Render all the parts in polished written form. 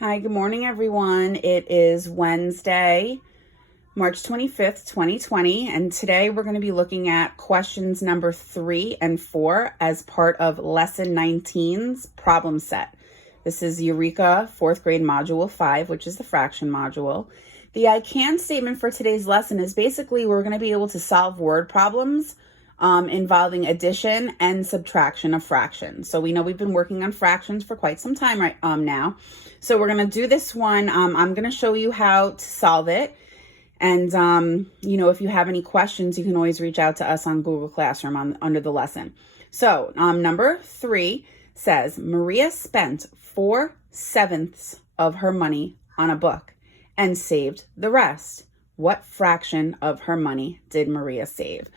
Hi, good morning, everyone. It is Wednesday, March 25th, 2020, and today we're going to be looking at questions number 3 and 4 as part of Lesson 19's problem set. This is Eureka 4th grade Module 5, which is the fraction module. The I can statement for today's lesson is basically we're going to be able to solve word problems involving addition and subtraction of fractions. So we know we've been working on fractions for quite some time now. So we're going to do this one. I'm going to show you how to solve it. And, if you have any questions, you can always reach out to us on Google Classroom under the lesson. So number 3 says, Maria spent 4/7 of her money on a book and saved the rest. What fraction of her money did Maria save?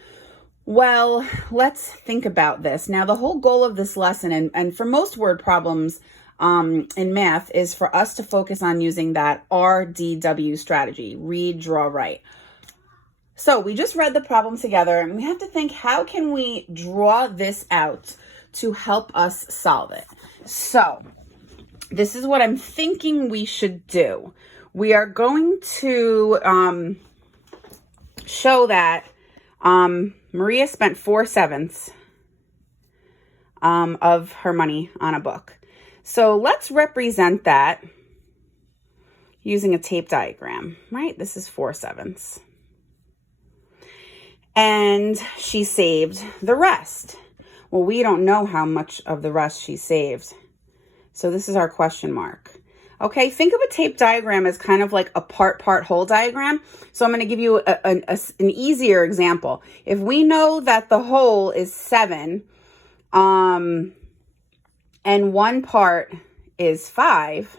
Well, let's think about this. Now, the whole goal of this lesson, and for most word problems in math, is for us to focus on using that RDW strategy, read, draw, write. So we just read the problem together, and we have to think, how can we draw this out to help us solve it? So this is what I'm thinking we should do. We are going to show that Maria spent 4/7 of her money on a book. So let's represent that using a tape diagram, right? This is 4/7. And she saved the rest. Well, we don't know how much of the rest she saved. So this is our question mark. Okay, think of a tape diagram as kind of like a part-whole diagram. So I'm going to give you an easier example. If we know that the whole is 7, and one part is 5,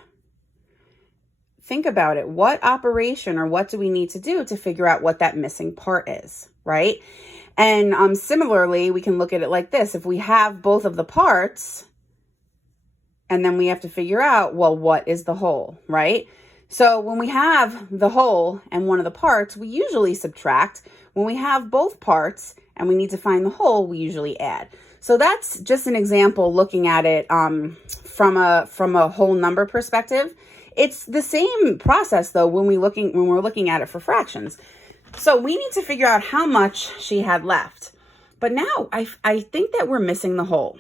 think about it. What operation or what do we need to do to figure out what that missing part is, right? And similarly, we can look at it like this. If we have both of the parts, and then we have to figure out, well, what is the whole, right? So when we have the whole and one of the parts, we usually subtract. When we have both parts and we need to find the whole, we usually add. So that's just an example looking at it from a whole number perspective. It's the same process though when we're looking at it for fractions. So we need to figure out how much she had left. But now I think that we're missing the whole.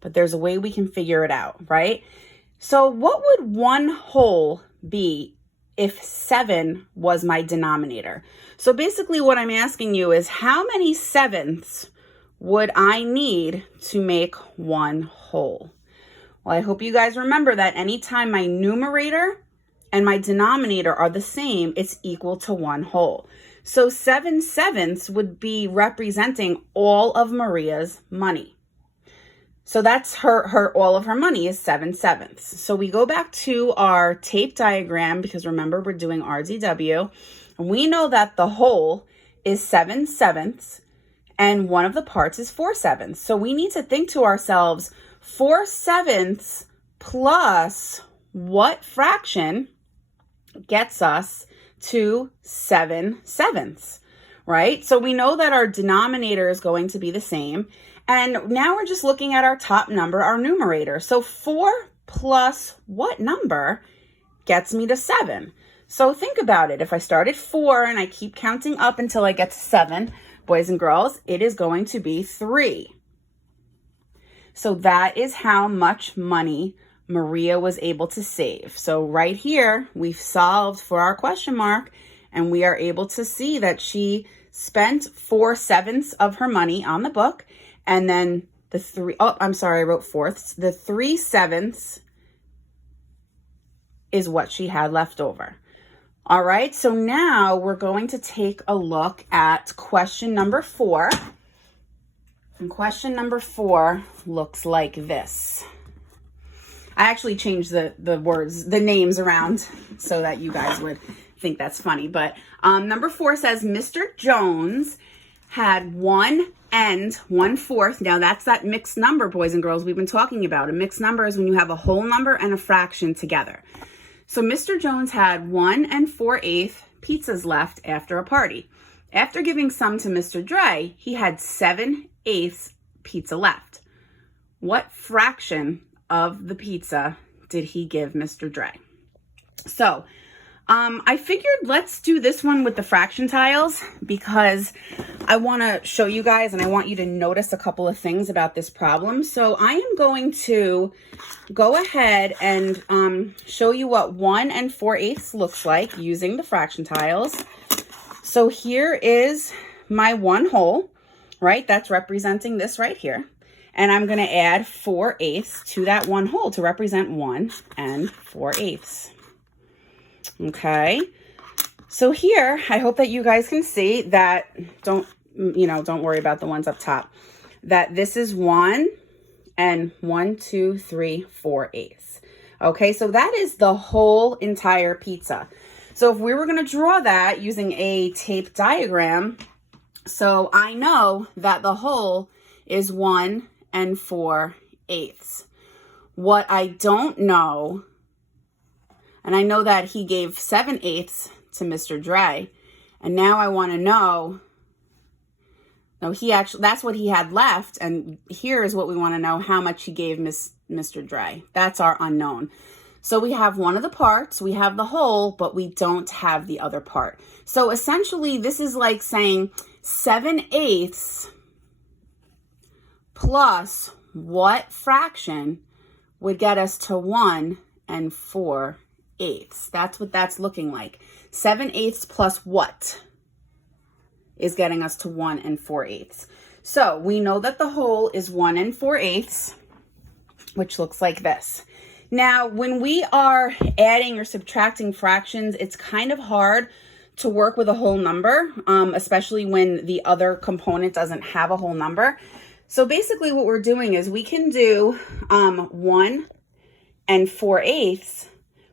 But there's a way we can figure it out, right? So what would one whole be if 7 was my denominator? So basically what I'm asking you is how many 7ths would I need to make one whole? Well, I hope you guys remember that anytime my numerator and my denominator are the same, it's equal to one whole. So 7/7 would be representing all of Maria's money. So that's all of her money is 7/7. So we go back to our tape diagram because remember we're doing RDW. And we know that the whole is 7/7 and one of the parts is 4/7. So we need to think to ourselves, 4/7 plus what fraction gets us to 7/7, right? So we know that our denominator is going to be the same. And now we're just looking at our top number, our numerator. So 4 plus what number gets me to 7? So think about it. If I start at 4 and I keep counting up until I get to 7, boys and girls, it is going to be 3. So that is how much money Maria was able to save. So right here, we've solved for our question mark, and we are able to see that she spent 4/7 of her money on the book. And then I wrote fourths. The 3/7 is what she had left over. All right, so now we're going to take a look at question number 4. And question number 4 looks like this. I actually changed the names around so that you guys would think that's funny. But number 4 says, Mr. Jones had 1 and 1/4. Now that's that mixed number, boys and girls, we've been talking about. A mixed number is when you have a whole number and a fraction together. So Mr. Jones had 1 4/8 pizzas left after a party. After giving some to Mr. Dre, he had 7/8 pizza left. What fraction of the pizza did he give Mr. Dre? So I figured let's do this one with the fraction tiles because I want to show you guys and I want you to notice a couple of things about this problem. So I am going to go ahead and show you what 1 4/8 looks like using the fraction tiles. So here is my 1 whole, right? That's representing this right here. And I'm going to add 4/8 to that 1 whole to represent 1 4/8. Okay, so here, I hope that you guys can see that, don't worry about the ones up top, that this is 1 and 1, 2, 3, 4/8. Okay, so that is the whole entire pizza. So if we were going to draw that using a tape diagram, so I know that the whole is 1 4/8. What I don't know, and I know that he gave 7/8 to Mr. Dre. And now I want to know, no, that's what he had left. And here is what we want to know, how much he gave Mr. Dre. That's our unknown. So we have one of the parts, we have the whole, but we don't have the other part. So essentially this is like saying 7/8 plus what fraction would get us to 1 4/8. That's what that's looking like. 7/8 plus what is getting us to 1 4/8. So we know that the whole is 1 4/8, which looks like this. Now, when we are adding or subtracting fractions, it's kind of hard to work with a whole number, especially when the other component doesn't have a whole number. So basically what we're doing is we can do 1 4/8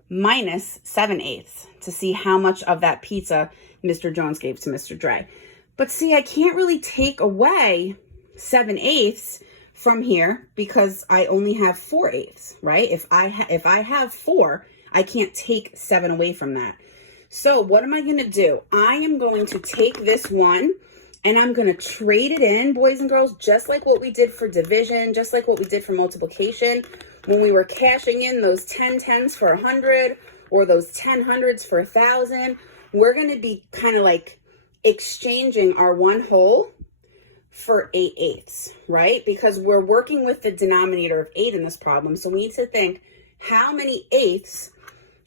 minus 7/8 to see how much of that pizza Mr. Jones gave to Mr. Dre. But see, I can't really take away 7/8 from here because I only have 4/8, right? If I have 4, I can't take 7 away from that. So what am I going to do? I am going to take this one and I'm going to trade it in, boys and girls, just like what we did for division, just like what we did for multiplication. When we were cashing in those 10 tens for 100 or those 10 hundreds for 1,000, we're going to be kind of like exchanging our 1 whole for 8/8, right? Because we're working with the denominator of 8 in this problem. So we need to think, how many 8ths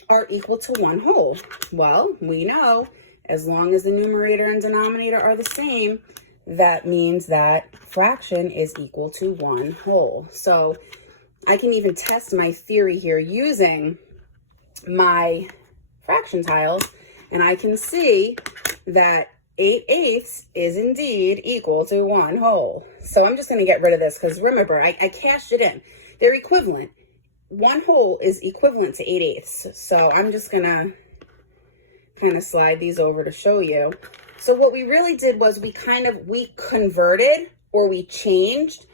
are equal to 1 whole? Well, we know as long as the numerator and denominator are the same, that means that fraction is equal to 1 whole. So I can even test my theory here using my fraction tiles, and I can see that 8/8 is indeed equal to 1 whole. So I'm just going to get rid of this because remember, I cashed it in. They're equivalent. 1 whole is equivalent to 8/8. So I'm just going to kind of slide these over to show you. So what we really did was we converted, or we changed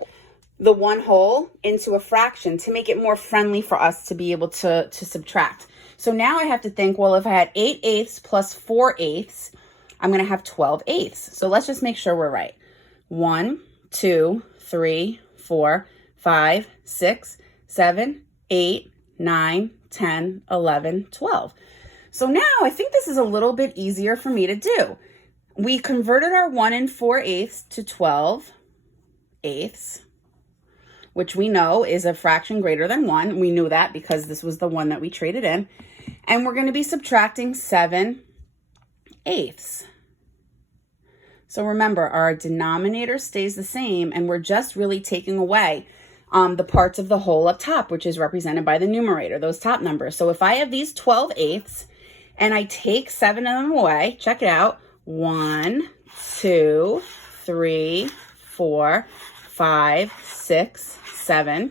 the 1 whole into a fraction to make it more friendly for us to be able to subtract. So now I have to think, well, if I had 8/8 plus 4/8, I'm going to have 12/8. So let's just make sure we're right. 1, 2, 3, 4, 5, 6, 7, 8, 9, 10, 11, 12. So now I think this is a little bit easier for me to do. We converted our 1 4/8 to 12/8, which we know is a fraction greater than 1. We knew that because this was the one that we traded in. And we're going to be subtracting 7/8. So remember, our denominator stays the same, and we're just really taking away the parts of the whole up top, which is represented by the numerator, those top numbers. So if I have these 12/8 and I take 7 of them away, check it out. 1, 2, 3, 4, 5, 6, 7.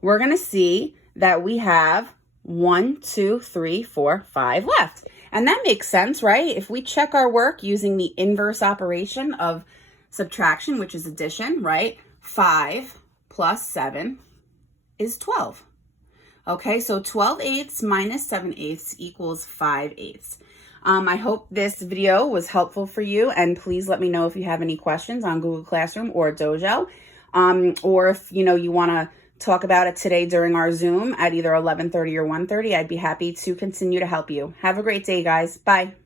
We're going to see that we have 1, 2, 3, 4, 5 left. And that makes sense, right? If we check our work using the inverse operation of subtraction, which is addition, right? 5 plus 7 is 12. Okay, so 12/8 minus 7/8 equals 5/8. I hope this video was helpful for you, and please let me know if you have any questions on Google Classroom or Dojo, or if you want to talk about it today during our Zoom at either 11:30 or 1:30. I'd be happy to continue to help you. Have a great day, guys. Bye.